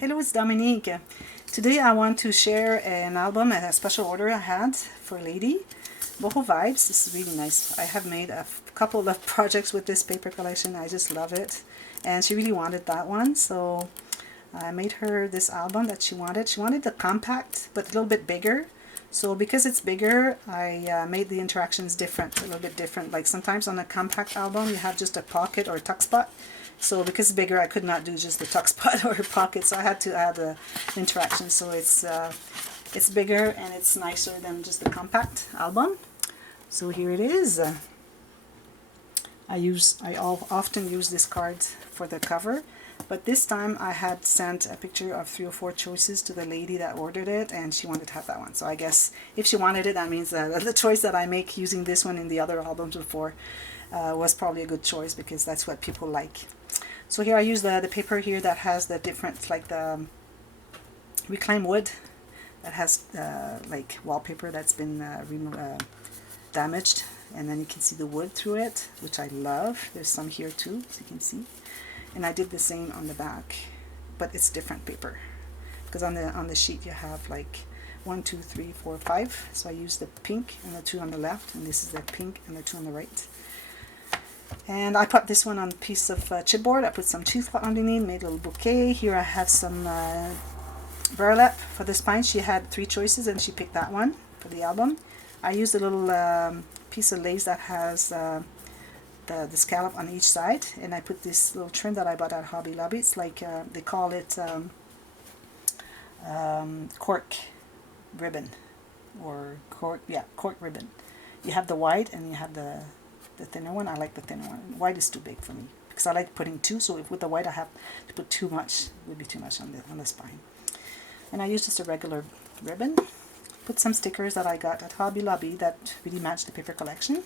Hello, it's Dominique. Today I want to share an album and a special order I had for a lady. Boho Vibes. This is really nice. I have made a couple of projects with this paper collection. I just love it. And she really wanted that one, so I made her this album that she wanted. She wanted the compact, but a little bit bigger. So because it's bigger, I made the interactions different, a little bit different. Like sometimes on a compact album, you have just a pocket or a tuck spot. So because it's bigger, I could not do just the tuck spot or pocket, so I had to add the interaction. So it's bigger and it's nicer than just the compact album. So here it is. I often use this card for the cover, but this time I had sent a picture of 3 or 4 choices to the lady that ordered it, and she wanted to have that one. So I guess if she wanted it, that means that the choice that I make using this one in the other albums before was probably a good choice, because that's what people like. So here I use the paper here that has the different, like the reclaimed wood that has like wallpaper that's been damaged, and then you can see the wood through it, which I love. There's some here too, as you can see. And I did the same on the back, but it's different paper, because on the sheet you have like 1, 2, 3, 4, 5. So I used the pink and the 2 on the left, and this is the pink and the 2 on the right. And I put this one on a piece of chipboard. I put some cheesecloth underneath, made a little bouquet. Here I have some burlap for the spine. She had 3 choices and she picked that one for the album. I used a little piece of lace that has the scallop on each side, and I put this little trim that I bought at Hobby Lobby. It's like they call it cork ribbon, or cork ribbon. You have the white and you have the thinner one. I like the thinner one. White is too big for me because I like putting 2. So if with the white I have to put too much, it would be too much on the spine. And I use just a regular ribbon. Put some stickers that I got at Hobby Lobby that really match the paper collection.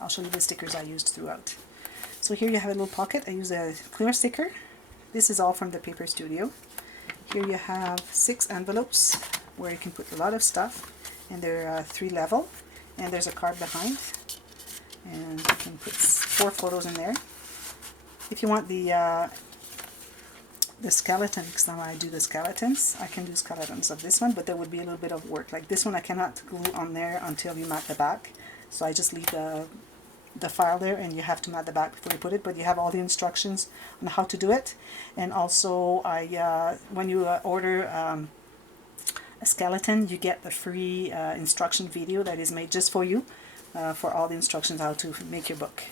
I'll show you the stickers I used throughout. So here you have a little pocket. I use a clear sticker. This is all from the Paper Studio. Here you have 6 envelopes where you can put a lot of stuff, and they're 3 level, and there's a card behind, and you can put 4 photos in there. If you want the skeleton, because now I do the skeletons, I can do skeletons of this one, but there would be a little bit of work. Like this one I cannot glue on there until you mat the back, so I just leave the file there, and you have to mat the back before you put it, but you have all the instructions on how to do it. And also when you order a skeleton, you get the free instruction video that is made just for you, for all the instructions how to make your book.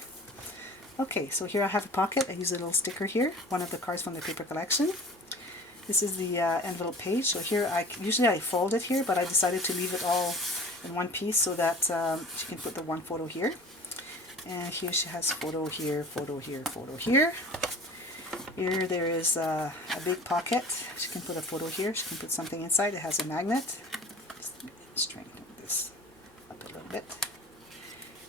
Okay, so here I have a pocket. I use a little sticker here, one of the cards from the paper collection. This is the envelope page. So here usually I fold it here, but I decided to leave it all in one piece so that she can put the one photo here. And here she has photo here, photo here, photo here. Here there is a big pocket. She can put a photo here. She can put something inside. It has a magnet. Strengthen this up a little bit.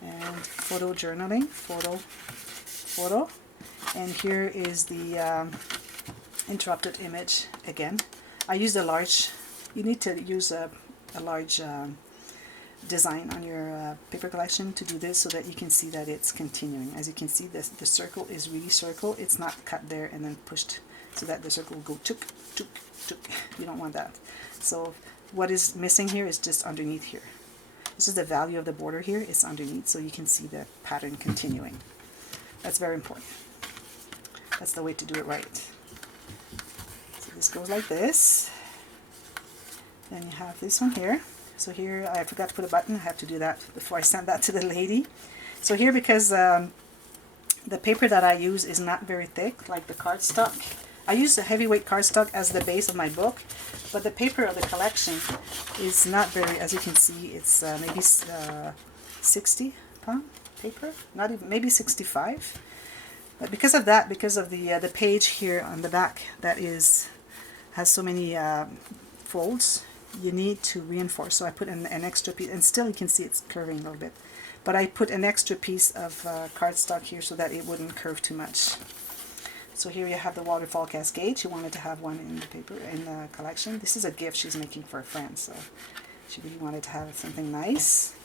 And photo journaling, photo. And here is the Interruptive Image again. I used a large. You need to use a large design on your paper collection to do this, so that you can see that it's continuing. As you can see, the circle is really circle. It's not cut there and then pushed so that the circle will go tuk, tuk, tuk. You don't want that. So what is missing here is just underneath here. This is the value of the border here. It's underneath, so you can see the pattern continuing. That's very important. That's the way to do it right. So this goes like this. Then you have this one here. So here I forgot to put a button. I have to do that before I send that to the lady. So here, because the paper that I use is not very thick, like the cardstock. I use the heavyweight cardstock as the base of my book, but the paper of the collection is not very, as you can see, it's maybe 60 pound paper, not even, maybe 65. But because of that, because of the page here on the back that has so many folds, you need to reinforce. So I put an extra piece, and still you can see it's curving a little bit, but I put an extra piece of cardstock here so that it wouldn't curve too much. So here you have the Waterfall Cascade. She wanted to have one in the paper, in the collection. This is a gift she's making for a friend, so she really wanted to have something nice.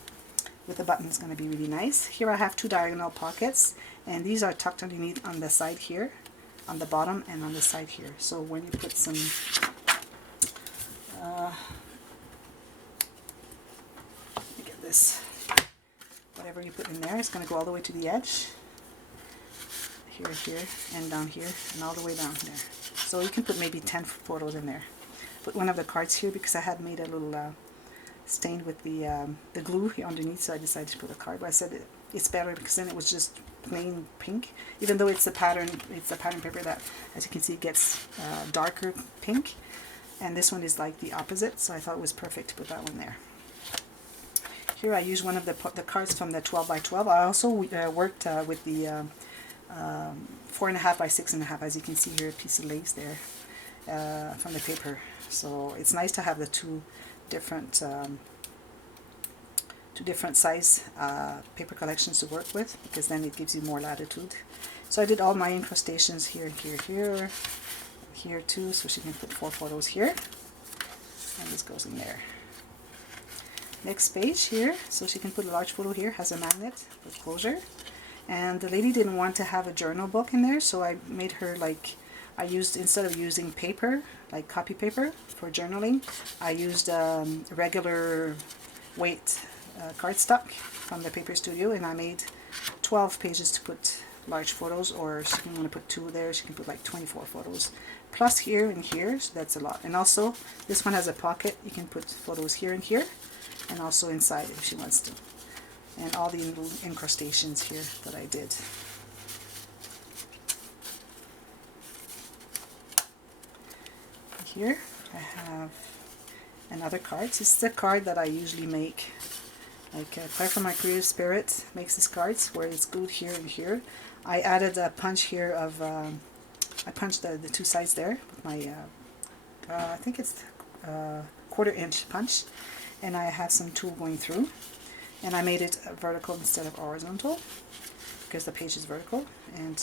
With the button, it's going to be really nice. Here I have 2 diagonal pockets, and these are tucked underneath on the side here. on the bottom and on the side here. So when you put some let me get this, whatever you put in there is going to go all the way to the edge, here, and down here, and all the way down there. So you can put maybe 10 photos in there. Put one of the cards here because I had made a little stain with the glue here underneath, so I decided to put a card. But I said it's better because then it was just plain pink, even though it's a pattern paper that, as you can see, gets darker pink, and this one is like the opposite, so I thought it was perfect to put that one there. Here I used one of the cards from the 12 by 12. I also worked with the 4.5 by 6.5, as you can see here, a piece of lace there from the paper. So it's nice to have the two different size paper collections to work with, because then it gives you more latitude. So I did all my incrustations here, here too, so she can put 4 photos here, and this goes in there. Next page here, so she can put a large photo here, has a magnet with closure. And the lady didn't want to have a journal book in there, so I made her like, I used, instead of using paper, like copy paper for journaling, I used regular weight cardstock from the Paper Studio, and I made 12 pages to put large photos, or she can want to put 2 there, she can put like 24 photos. Plus here and here, so that's a lot. And also, this one has a pocket, you can put photos here and here, and also inside if she wants to. And all the little incrustations here that I did. Here I have another card. This is the card that I usually make. Like Claire from My Creative Spirit makes these cards where it's glued here and here. I added a punch here of, I punched the 2 sides there with my, I think it's 1/4 inch punch, and I have some tool going through. And I made it vertical instead of horizontal because the page is vertical. And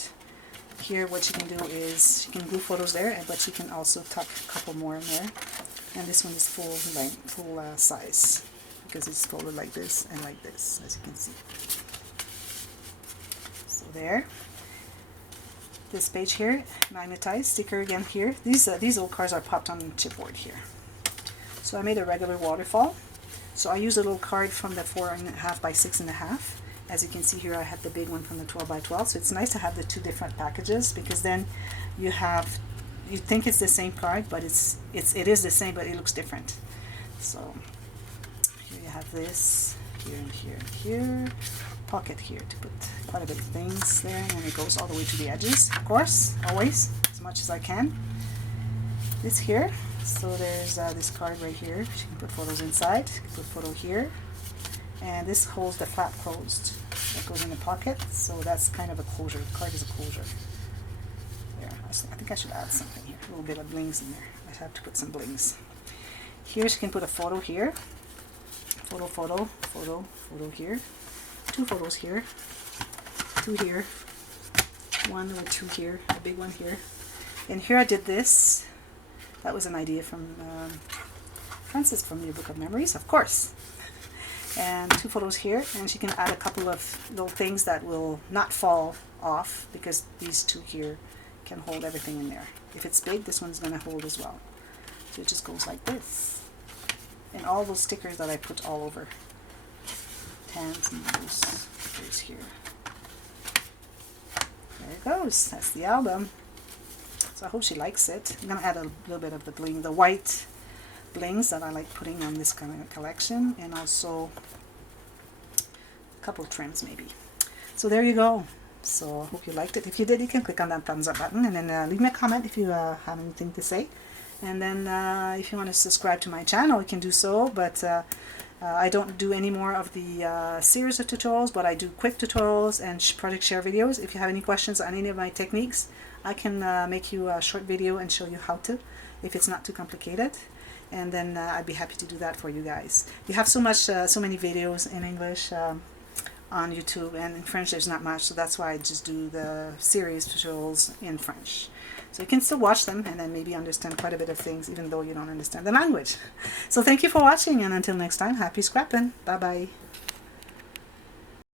here what you can do is you can glue photos there, but you can also tuck a couple more in there. And this one is full length, full size, because it's folded like this and like this, as you can see. So there. This page here, magnetized sticker again here. These old cards are popped on chipboard here. So I made a regular waterfall. So I use a little card from the 4.5 by 6.5. As you can see here, I have the big one from the 12 by 12. So it's nice to have the 2 different packages, because then you think it's the same card, but it is the same, but it looks different. So here you have this, here and here and here. Pocket here to put quite a bit of things there, and it goes all the way to the edges, of course, always, as much as I can. This here. So there's this card right here. She can put photos inside. She can put photo here, and this holds the flap closed. That goes in the pocket. So that's kind of a closure. The card is a closure. There. I think I should add something here. A little bit of blings in there. I have to put some blings. Here she can put a photo here. Photo here. 2 photos here. 2 here. 1 or 2 here. A big one here. And here I did this. That was an idea from Francis from your Book of Memories, of course. And 2 photos here, and she can add a couple of little things that will not fall off, because these 2 here can hold everything in there. If it's big, this one's going to hold as well. So it just goes like this. And all those stickers that I put all over. Tans and those stickers here. There it goes. That's the album. So I hope she likes it. I'm going to add a little bit of the bling, the white blings that I like putting on this kind of collection, and also a couple trims maybe. So there you go. So I hope you liked it. If you did, you can click on that thumbs up button, and then leave me a comment if you have anything to say. And then if you want to subscribe to my channel, you can do so, but I don't do any more of the series of tutorials, but I do quick tutorials and project share videos. If you have any questions on any of my techniques, I can make you a short video and show you how to, if it's not too complicated. And then I'd be happy to do that for you guys. You have so many videos in English on YouTube, and in French there's not much, so that's why I just do the series tutorials in French. So you can still watch them and then maybe understand quite a bit of things, even though you don't understand the language. So thank you for watching, and until next time, happy scrapping. Bye bye.